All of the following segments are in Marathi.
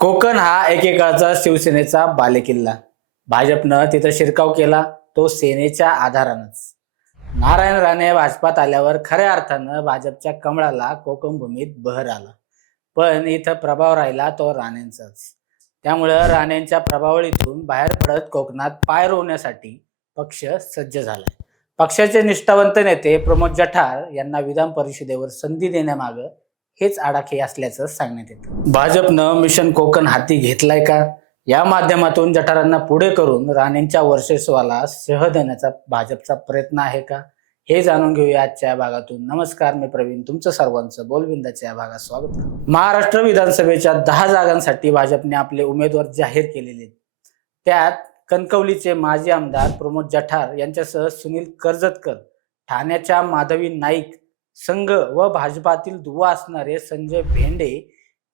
कोकण हा एकेकाळचा शिवसेनेचा बालेकिल्ला. भाजपनं तिथं शिरकाव केला तो सेनेच्या आधारानंच. नारायण राणे भाजपात आल्यावर खऱ्या अर्थानं भाजपच्या कमळाला कोकण भूमीत बहर आला. पण इथं प्रभाव राहिला तो राणेंचाच. त्यामुळं राणेंच्या प्रभावळीतून बाहेर पडत कोकणात पाय रोवण्यासाठी पक्ष सज्ज झालाय. पक्षाचे निष्ठावंत नेते प्रमोद जठार यांना विधान परिषदेवर संधी देण्यामागं हेच आडाखे असल्याचं सांगण्यात येतं. भाजपनं मिशन कोकण हाती घेतलाय का? या माध्यमातून जठारांना पुढे करून राणेंच्या वर्चस्वाला शह देण्याचा भाजपचा प्रयत्न आहे का? हे जाणून घेऊया आजच्या भागातून. नमस्कार, मी प्रवीण, तुमचं सर्वांचं बोलबिंदाच्या या भागात स्वागत. महाराष्ट्र विधानसभेच्या 10 जागांसाठी भाजपने आपले उमेदवार जाहीर केलेले. त्यात कणकवलीचे माजी आमदार प्रमोद जठार यांच्यासह सुनील कर्जतकर, ठाण्याच्या माधवी नाईक संघ व भाजपातील दुवा असणारे संजय भेंडे,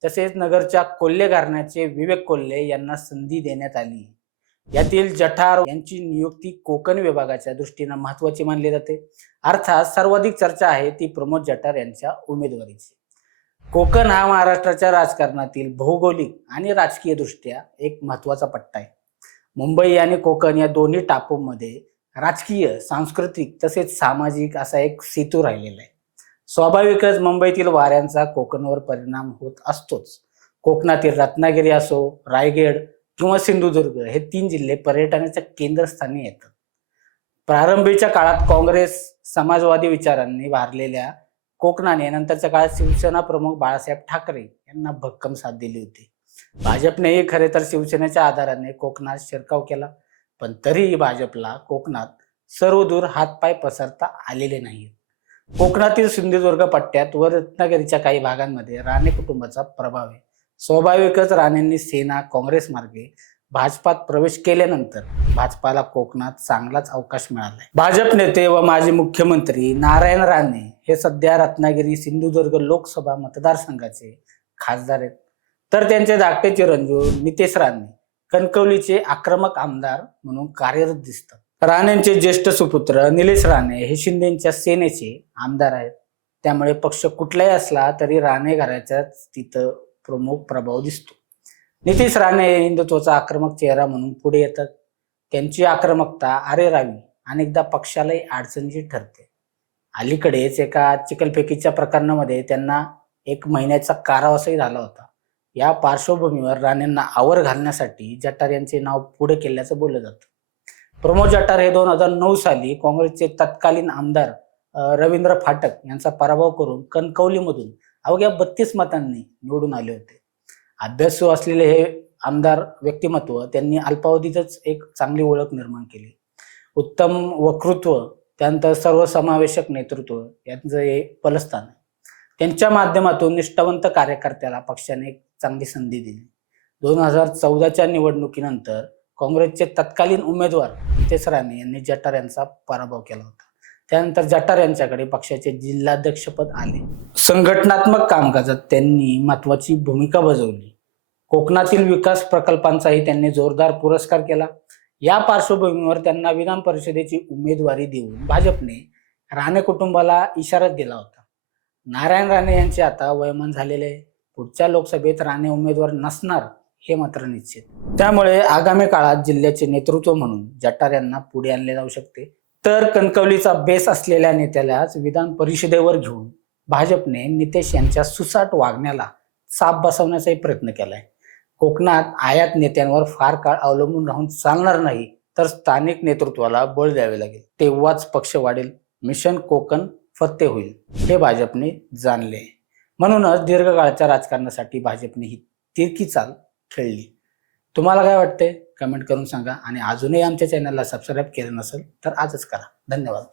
तसेच नगरच्या कोल्हे घराण्याचे विवेक कोल्हे यांना संधी देण्यात आली. यातील जठार यांची नियुक्ती कोकण विभागाच्या दृष्टीने महत्त्वाची मानली जाते. अर्थात सर्वाधिक चर्चा आहे ती प्रमोद जठार यांच्या उमेदवारीची. कोकण हा महाराष्ट्राच्या राजकारणातील भौगोलिक आणि राजकीय दृष्ट्या एक महत्त्वाचा पट्टा आहे. मुंबई आणि कोकण या दोन्ही टापूंमध्ये राजकीय, सांस्कृतिक तसेच सामाजिक असा एक सेतू राहिलेला आहे. स्वाभाविकच मुंबईतील वाऱ्यांचा कोकणवर परिणाम होत असतोच. कोकणातील रत्नागिरी असो, रायगड किंवा सिंधुदुर्ग हे 3 जिल्हे पर्यटनाच्या केंद्रस्थानी येतात. प्रारंभीच्या काळात काँग्रेस, समाजवादी विचारांनी भारलेल्या कोकणाने नंतरच्या काळात शिवसेना प्रमुख बाळासाहेब ठाकरे यांना भक्कम साथ दिली होती. भाजपनेही खरे तर शिवसेनेच्या आधाराने कोकणात शिरकाव केला, पण तरीही भाजपला कोकणात सर्वदूर हातपाय पसरता आलेले नाहीत. कोकणातील सिंधुदुर्ग पट्ट्यात व रत्नागिरीच्या काही भागांमध्ये राणे कुटुंबाचा प्रभाव आहे. स्वाभाविकच राणेंनी सेना, काँग्रेस मार्गे भाजपात प्रवेश केल्यानंतर भाजपाला कोकणात चांगलाच अवकाश मिळालाय. भाजप नेते व माजी मुख्यमंत्री नारायण राणे हे सध्या रत्नागिरी, सिंधुदुर्ग लोकसभा मतदारसंघाचे खासदार आहेत. तर त्यांचे धाकटे चिरंजीव नितेश राणे कणकवलीचे आक्रमक आमदार म्हणून कार्यरत दिसतात. राणेंचे ज्येष्ठ सुपुत्र निलेश राणे हे शिंदेच्या सेनेचे आमदार आहेत. त्यामुळे पक्ष कुठलाही असला तरी राणे घराच्याच तिथं प्रमुख प्रभाव दिसतो. नितेश राणे हे हिंदुत्वाचा आक्रमक चेहरा म्हणून पुढे येतात. त्यांची आक्रमकता अरेरावी अनेकदा पक्षालाही अडचणीची ठरते. अलीकडेच एका चिखलफेकीच्या प्रकरणामध्ये त्यांना 1 महिन्याचा कारावासही झाला होता. या पार्श्वभूमीवर राणेंना आवर घालण्यासाठी जठार यांचे नाव पुढे केल्याचं बोललं जातं. प्रमोद जठार हे 2009 साली काँग्रेसचे तत्कालीन आमदार रवींद्र फाटक यांचा पराभव करून कणकवलीमधून अवघ्या 32 मतांनी निवडून आले होते. अभ्यासू असलेले हे आमदार व्यक्तिमत्व त्यांनी अल्पावधीतच एक चांगली ओळख निर्माण केली. उत्तम वक्तृत्व, त्यानंतर सर्वसमावेशक नेतृत्व यांचं हे पलस्थान आहे. त्यांच्या माध्यमातून निष्ठावंत कार्यकर्त्याला पक्षाने एक चांगली संधी दिली. 2014च्या निवडणुकीनंतर काँग्रेसचे तत्कालीन उमेदवार नितेश राणे यांनी जठार यांचा पराभव केला होता. त्यानंतर जठार यांच्याकडे पक्षाचे जिल्हाध्यक्षपद आले. संघटनात्मक कामकाजात त्यांनी महत्वाची भूमिका बजावली. कोकणातील विकास प्रकल्पांचाही त्यांनी जोरदार पुरस्कार केला. या पार्श्वभूमीवर त्यांना विधान परिषदेची उमेदवारी देऊन भाजपने राणे कुटुंबाला इशारा दिला होता. नारायण राणे यांचे आता वयोमान झालेले आहे. पुढच्या लोकसभेत राणे उमेदवार नसणार हे मात्र निश्चित. त्यामुळे आगामी काळात जिल्ह्याचे नेतृत्व म्हणून जठार यांना पुढे आणले जाऊ शकते. तर कणकवलीचा बेस असलेल्या नेत्यालाच विधान परिषदेवर घेऊन भाजपने नितेश यांच्या सुसाट वागण्याला चाप बसवण्याचाही प्रयत्न केलाय. कोकणात आयात नेत्यांवर फार काळ अवलंबून राहून चालणार नाही, तर स्थानिक नेतृत्वाला बळ द्यावे लागेल. तेव्हाच पक्ष वाढेल, मिशन कोकण फत्ते होईल हे भाजपने जाणले. म्हणूनच दीर्घकाळाच्या राजकारणासाठी भाजपने ही तिरकी चाल खेळली. तुम्हाला काय वाटतंय? कमेंट करून सांगा. आणि अजूनही आमच्या चॅनलला सबस्क्राईब केलं नसेल तर आजच करा. धन्यवाद.